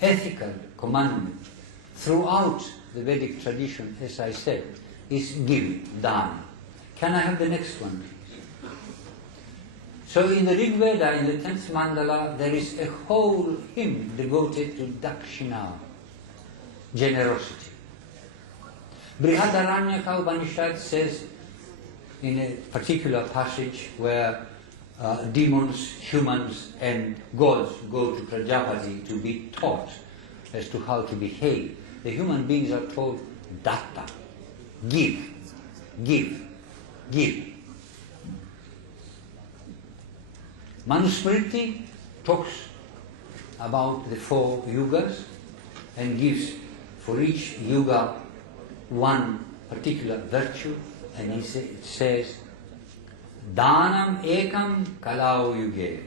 ethical commandment throughout the Vedic tradition, as I said, is giving, dana. Can I have the next one, please? So in the Rig Veda, in the 10th mandala, there is a whole hymn devoted to dakshina, generosity. Brihadaranyaka Upanishad says in a particular passage where demons, humans and gods go to Prajapati to be taught as to how to behave. The human beings are told, datta, give, give, give. Manusmriti talks about the 4 yugas and gives for each yuga one particular virtue, and it says, Danam ekam kalau yuge.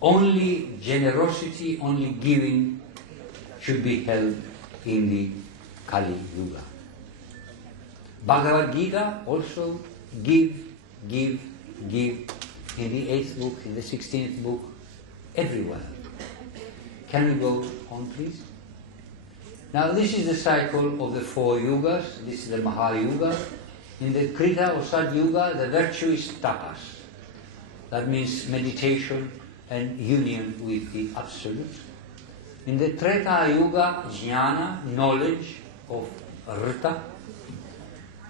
Only generosity, only giving should be held in the Kali Yuga. Bhagavad Gita also give, give, give in the 8th book, in the 16th book, everywhere. Can we go on, please? Now this is the cycle of the 4 yugas. This is the Mahayuga. In the Krita or Sad Yuga, the virtue is tapas. That means meditation and union with the Absolute. In the Treta Yuga, jnana, knowledge of Rita.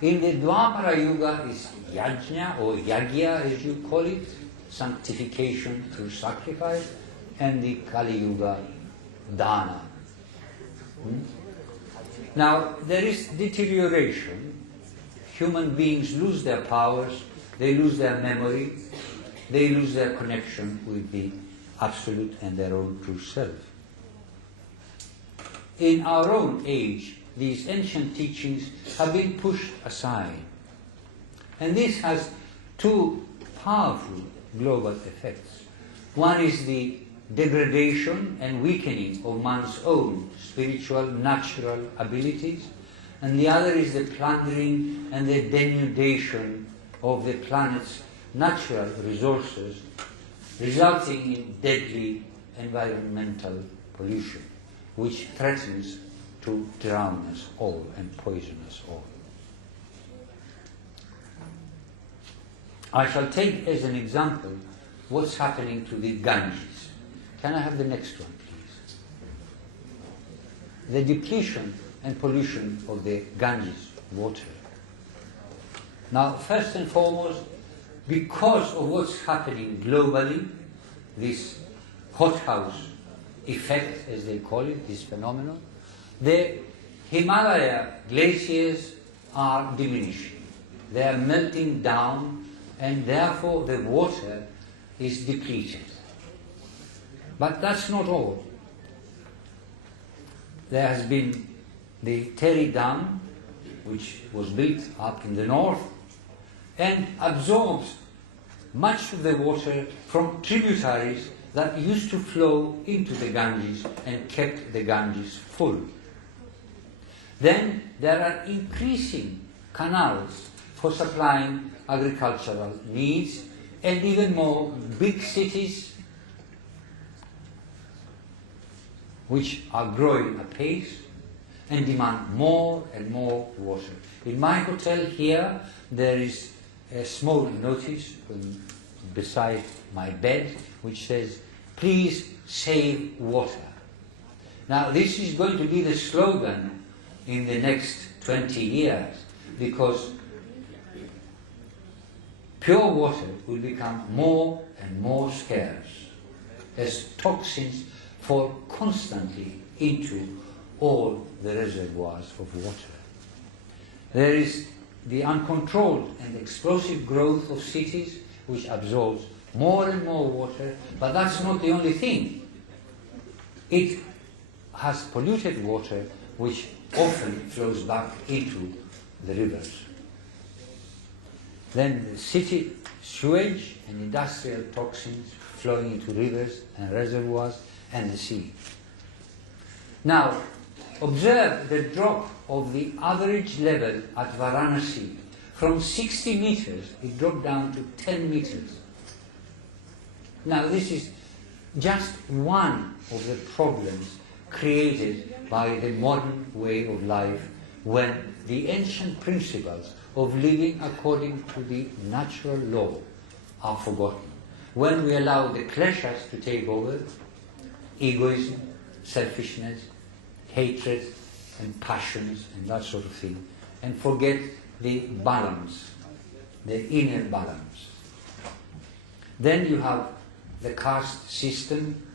In the Dwapara Yuga is yajna or yagya as you call it, sanctification through sacrifice, and the Kali Yuga, dana. Now there is deterioration. Human beings lose their powers, they lose their memory, they lose their connection with the Absolute and their own true self. In our own age, these ancient teachings have been pushed aside. And this has 2 powerful global effects. One is the degradation and weakening of man's own spiritual, natural abilities, and the other is the plundering and the denudation of the planet's natural resources, resulting in deadly environmental pollution, which threatens to drown us all and poison us all. I shall take as an example what's happening to the Ganges. Can I have the next one, please? The depletion and pollution of the Ganges water. Now, first and foremost, because of what's happening globally, this hothouse effect, as they call it, this phenomenon, the Himalaya glaciers are diminishing. They are melting down, and therefore the water is depleted. But that's not all. There has been the Teri Dam, which was built up in the north, and absorbs much of the water from tributaries that used to flow into the Ganges and kept the Ganges full. Then there are increasing canals for supplying agricultural needs, and even more big cities which are growing apace and demand more and more water. In my hotel here there is a small notice beside my bed which says, "Please save water." Now this is going to be the slogan in the next 20 years, because pure water will become more and more scarce as toxins fall constantly into all the reservoirs of water. There is the uncontrolled and explosive growth of cities which absorbs more and more water, but that's not the only thing. It has polluted water which often flows back into the rivers. Then the city sewage and industrial toxins flowing into rivers and reservoirs and the sea. Now, observe the drop of the average level at Varanasi. From 60 meters, it dropped down to 10 meters. Now, this is just one of the problems created by the modern way of life, when the ancient principles of living according to the natural law are forgotten. When we allow the pleasures to take over, egoism, selfishness, hatred and passions and that sort of thing, and forget the balance, the inner balance. Then you have the caste system,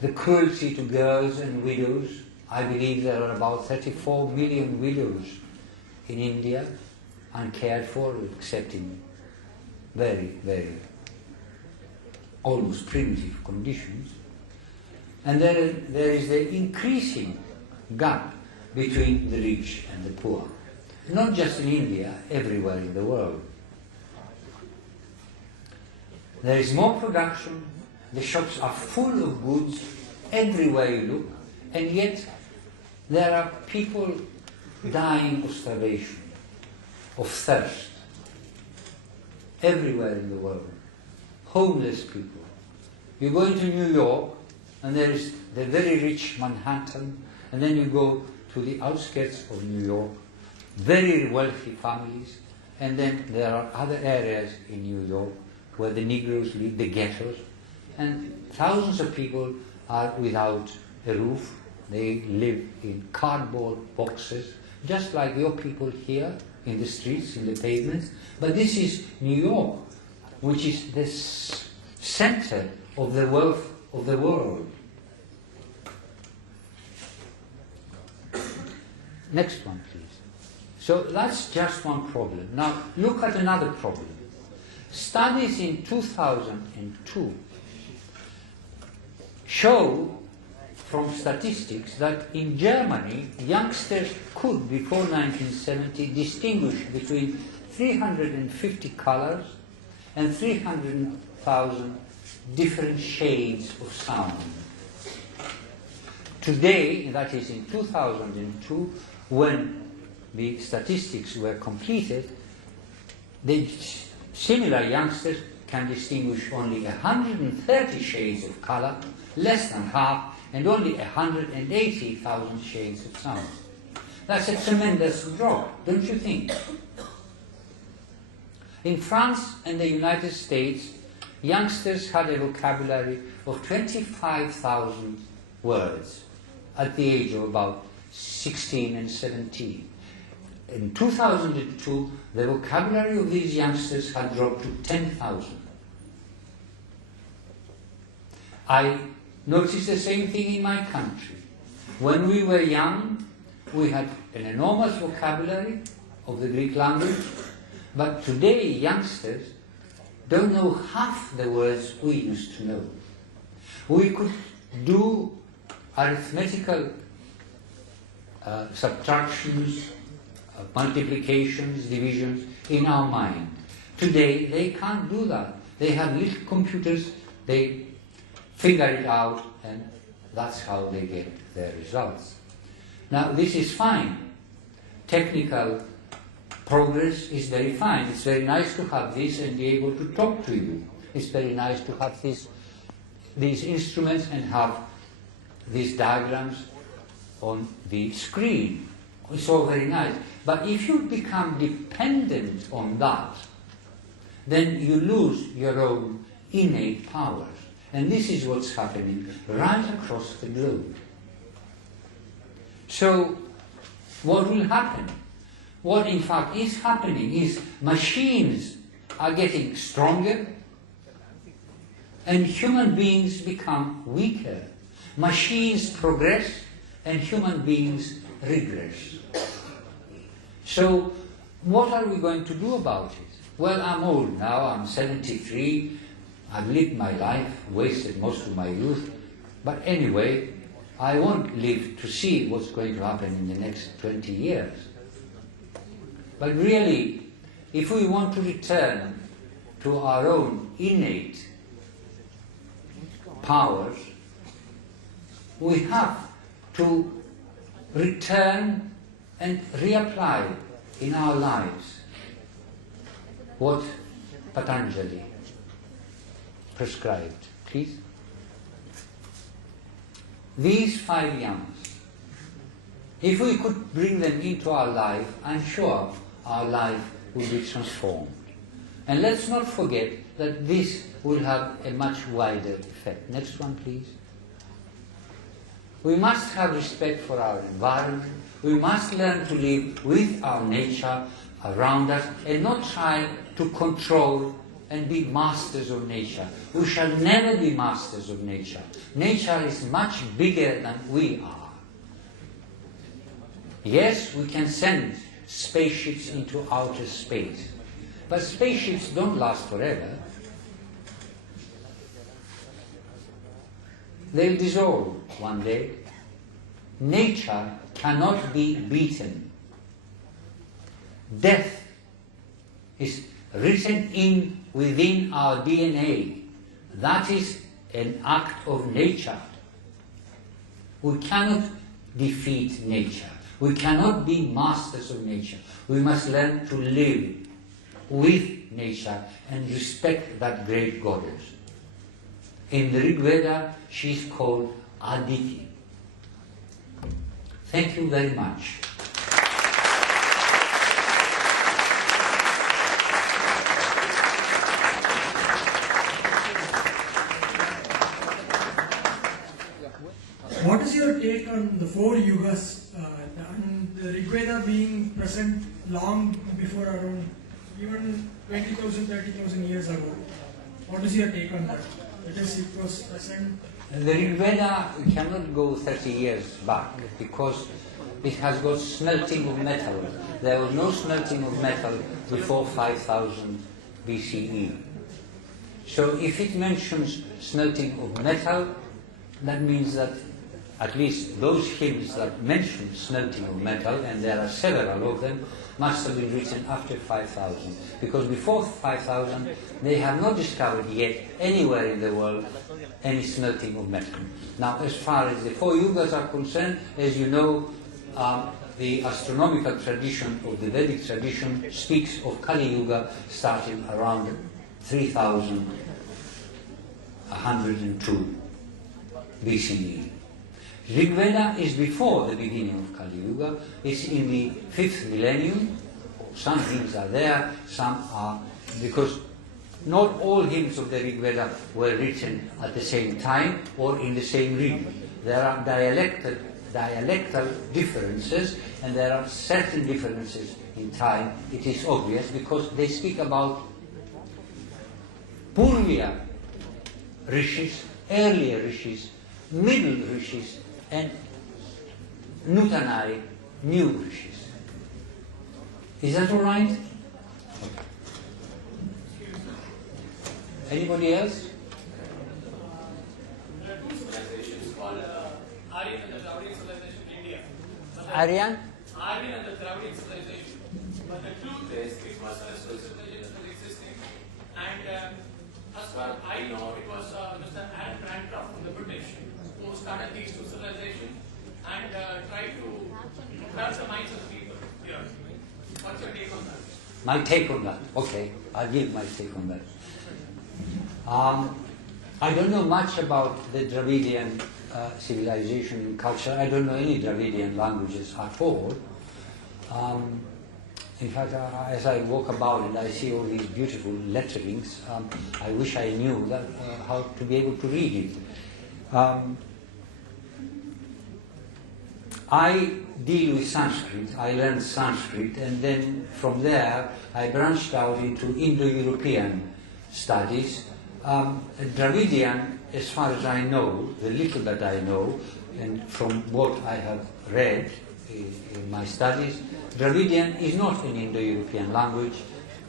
the cruelty to girls and widows. I believe there are about 34 million widows in India, uncared for, except in very, very almost primitive conditions. And there is the increasing gap between the rich and the poor. Not just in India, everywhere in the world. There is more production, the shops are full of goods everywhere you look, and yet there are people dying of starvation, of thirst, everywhere in the world. Homeless people. You go into New York, and there is the very rich Manhattan, and then you go to the outskirts of New York, very wealthy families, and then there are other areas in New York where the Negroes live, the ghettos, and thousands of people are without a roof. They live in cardboard boxes, just like your people here in the streets, in the pavements. But this is New York, which is the center of the wealth of the world. Next one, please. So that's just one problem. Now look at another problem. Studies in 2002 show from statistics that in Germany, youngsters could, before 1970, distinguish between 350 colors and 300,000 different shades of sound. Today, that is in 2002, when the statistics were completed, the similar youngsters can distinguish only 130 shades of color, less than half, and only 180,000 shades of sound. That's a tremendous drop, don't you think? In France and the United States, youngsters had a vocabulary of 25,000 words at the age of about 16 and 17. In 2002, the vocabulary of these youngsters had dropped to 10,000. I noticed the same thing in my country. When we were young, we had an enormous vocabulary of the Greek language, but today youngsters don't know half the words we used to know. We could do arithmetical subtractions, multiplications, divisions in our mind. Today they can't do that. They have little computers, they figure it out, and that's how they get their results. Now this is fine. Technical progress is very fine. It's very nice to have this and be able to talk to you. It's very nice to have these instruments and have these diagrams on the screen. It's all very nice. But if you become dependent on that, then you lose your own innate powers. And this is what's happening right across the globe. So, what will happen? What in fact is happening is machines are getting stronger and human beings become weaker. Machines progress and human beings regress. So what are we going to do about it? Well, I'm old now, I'm 73, I've lived my life, wasted most of my youth, but anyway, I won't live to see what's going to happen in the next 20 years. But really, if we want to return to our own innate powers, we have to return and reapply in our lives what Patanjali prescribed. Please. These 5 yamas, if we could bring them into our life, I'm sure our life will be transformed. And let's not forget that this will have a much wider effect. Next one, please. We must have respect for our environment. We must learn to live with our nature around us and not try to control and be masters of nature. We shall never be masters of nature. Nature is much bigger than we are. Yes, we can send spaceships into outer space, but spaceships don't last forever. They'll dissolve one day. Nature cannot be beaten. Death is written within our DNA. That is an act of nature. We cannot defeat nature. We cannot be masters of nature. We must learn to live with nature and respect that great goddess. In the Rig Veda, she is called Aditi. Thank you very much. What is your take on the 4 yugas and the Rig Veda being present long before around even 20,000, 30,000 years ago? What is your take on that? It was present. The Rig Veda cannot go 30 years back because it has got smelting of metal. There was no smelting of metal before 5000 BCE. So if it mentions smelting of metal, that means that at least those hymns that mention smelting of metal, and there are several of them, must have been written after 5000. Because before 5000, they have not discovered yet anywhere in the world any smelting of metal. Now, as far as the 4 yugas are concerned, as you know, the astronomical tradition of the Vedic tradition speaks of Kali Yuga starting around 3102 BCE. Rig Veda is before the beginning of Kali Yuga. It's in the 5th millennium. Some hymns are there, some are, because not all hymns of the Rig Veda were written at the same time or in the same region. There are dialectal differences, and there are certain differences in time. It is obvious because they speak about Purvya rishis, earlier rishis, middle rishis, and Nutanai, new rishis. Is that all right? Okay. Anybody else? There are 2 civilizations called Aryan and the Dravidian civilization in India. Aryan? Aryan and the Dravidian civilization. But the truth is, it was a civilization that was existing. And as far as I know, it was Mr. Alan Bancroft from the British who started these 2 civilizations and tried to grab the minds of the people here. What's your take on that? My take on that. Okay, I'll give my take on that. I don't know much about the Dravidian civilization and culture. I don't know any Dravidian languages at all. In fact, as I walk about and I see all these beautiful letterings, I wish I knew that, how to be able to read it. I deal with Sanskrit. I learned Sanskrit, and then from there I branched out into Indo-European studies. Dravidian, as far as I know, the little that I know, and from what I have read in my studies, Dravidian is not an Indo-European language.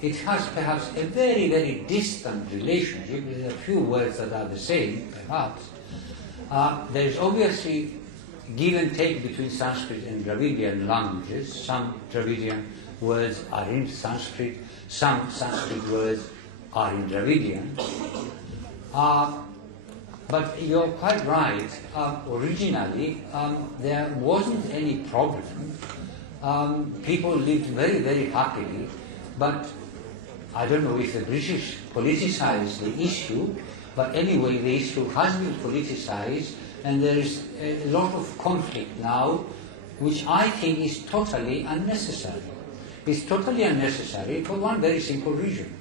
It has perhaps a very, very distant relationship with a few words that are the same, perhaps. There is obviously give and take between Sanskrit and Dravidian languages. Some Dravidian words are in Sanskrit, some Sanskrit words are in Dravidian. But you're quite right. Originally, there wasn't any problem. People lived very, very happily. But I don't know if the British politicized the issue, but anyway, the issue has been politicized, And there is a lot of conflict now, which I think is totally unnecessary. It's totally unnecessary for one very simple reason.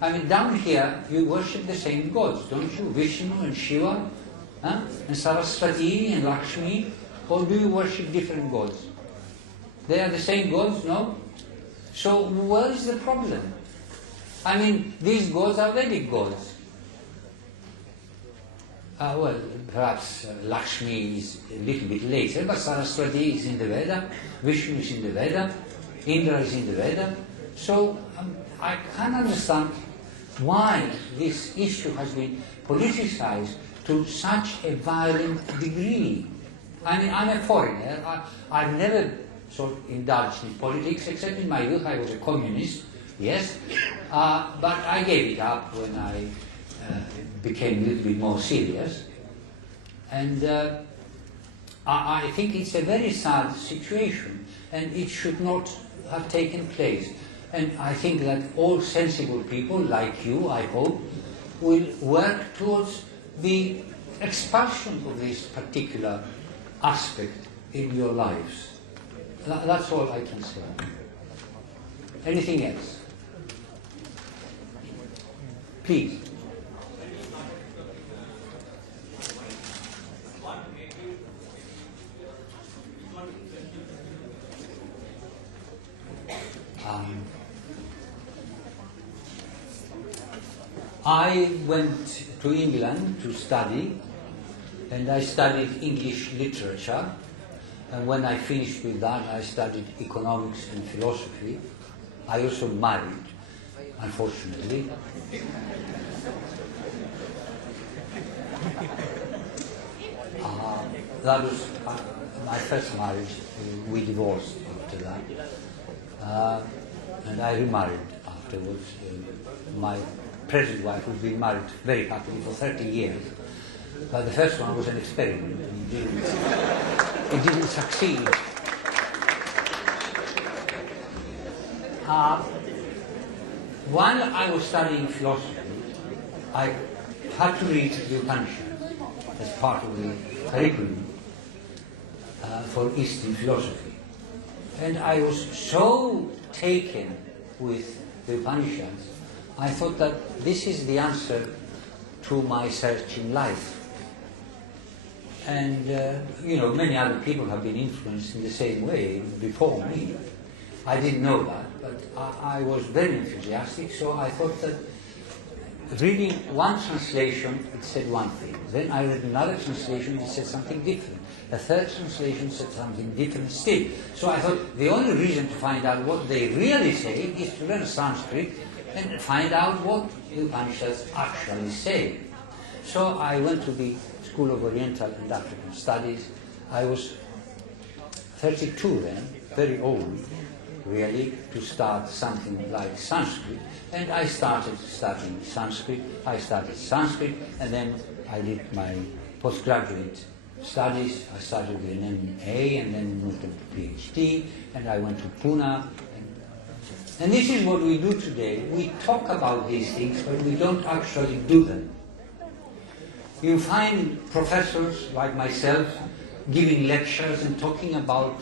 I mean, down here you worship the same gods, don't you? Vishnu and Shiva, and Saraswati and Lakshmi, or do you worship different gods? They are the same gods, no? So where is the problem? I mean, these gods are Vedic gods. Well, perhaps Lakshmi is a little bit later, but Saraswati is in the Veda, Vishnu is in the Veda, Indra is in the Veda. So I can't understand why this issue has been politicized to such a violent degree. I mean, I'm a foreigner. I've never sort of indulged in politics, except in my youth. I was a communist, yes, but I gave it up when I became a little bit more serious. And I think it's a very sad situation, and it should not have taken place. And I think that all sensible people, like you, I hope, will work towards the expulsion of this particular aspect in your lives. That's all I can say. Anything else? Please. I went to England to study, and I studied English literature, and when I finished with that I studied economics and philosophy. I also married, unfortunately. That was my first marriage. We divorced after that, and I remarried afterwards. My present wife has been married very happily for 30 years, but the first one was an experiment, and it didn't succeed. While I was studying philosophy, I had to read the Upanishads as part of the curriculum for Eastern philosophy. And I was so taken with the Upanishads, I thought that this is the answer to my search in life. And, many other people have been influenced in the same way before me. I didn't know that, but I was very enthusiastic, so I thought that reading one translation, it said one thing. Then I read another translation, it said something different. A third translation said something different still. So I thought the only reason to find out what they really say is to learn Sanskrit and find out what the Upanishads actually say. So I went to the School of Oriental and African Studies. I was 32 then, very old, really, to start something like Sanskrit. And I started studying Sanskrit. I started Sanskrit, and then I did my postgraduate studies. I started with an MA, and then moved to PhD, and I went to Pune. And this is what we do today. We talk about these things, but we don't actually do them. You find professors like myself giving lectures and talking about